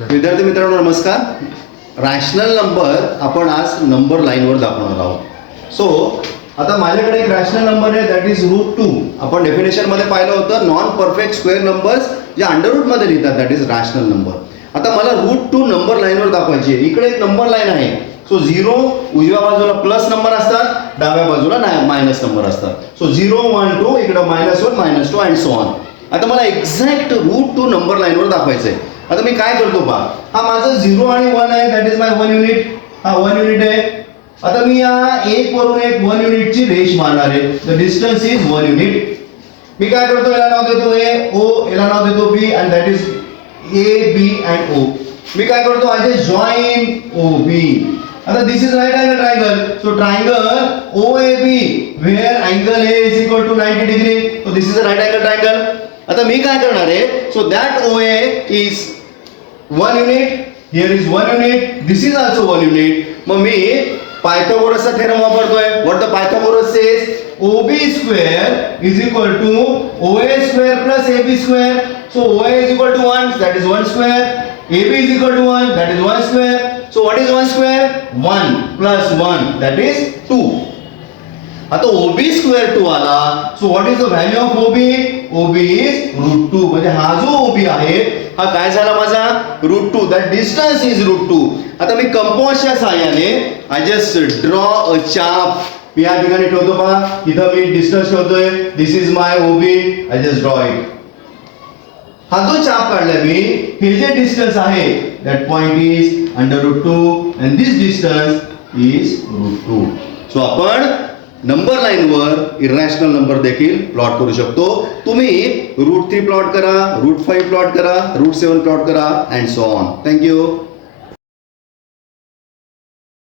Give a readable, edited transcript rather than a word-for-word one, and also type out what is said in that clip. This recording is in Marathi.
विद्यार्थी मित्रांनो नमस्कार. रॅशनल नंबर आपण आज नंबर लाईनवर दाखवणार आहोत. सो आता माझ्याकडे एक रॅशनल नंबर आहे दॅट इज √2. आपण डेफिनेशनमध्ये पाहिलं होतं नॉन परफेक्ट स्क्वेअर नंबर्स जे अंडररूटमध्ये लिहितात दॅट इज रॅशनल नंबर. आता मला √2 नंबर लाईनवर दाखवायची आहे. इकडे एक नंबर लाईन आहे. सो 0 उजव्या बाजूला प्लस नंबर असतात, डाव्या बाजूला मायनस नंबर असतात. सो 0 1 2 इकडे -1 -2 अँड सो ऑन. आता मला एक्झॅक्ट √2 नंबर लाईनवर दाखवायचं आहे. आता मी काय करतो पहा, हा माझा 0 आणि 1 आहे दॅट इज माय 1 युनिट. हा 1 युनिट आहे. आता मी या 1 वरून एक 1 युनिटची रेष मारणार आहे. The distance is 1 unit. मी काय करतो, याला नाव देतो A O, याला नाव देतो B and that is A B and O. मी काय करतो, आय जस्ट जॉइन OB. आता this is right angle triangle. So triangle OAB where angle A is equal to 90 degree. So this is a right angle triangle. आता मी काय करणार आहे, so that OA is 1 unit, here is 1 unit, this is also 1 unit. मग मी पायथागोरसचा थेरम वापरतोय. What the Pythagoras says, OB square is equal to OA square plus AB square. So OA is equal to 1 that is 1 square, AB is equal to 1 that is 1 square. So what is 1 square, 1 plus 1 that is 2. आता OB स्क्वेअर 2 आला. So what is the value of OB, OB is √2. म्हणजे हा जो OB आहे हा काय झाला माझा √2. That distance is √2. आता मी कंपासच्या सहाय्याने आय जस्ट ड्रॉ अ चाप. मी या ठिकाणी ठेवतो पहा, इथं मी डिस्टन्स ठेवतोय. This is my OB, I just draw it. हा जो चाप काढलाय मी, हे जे डिस्टन्स आहे that point is √2 and this distance is √2. So आपण नंबर लाईनवर इरॅशनल नंबर देखील प्लॉट करू शकतो. तुम्ही √3 प्लॉट करा, √5 प्लॉट करा, √7 प्लॉट करा अँड सो ऑन. थँक्यू.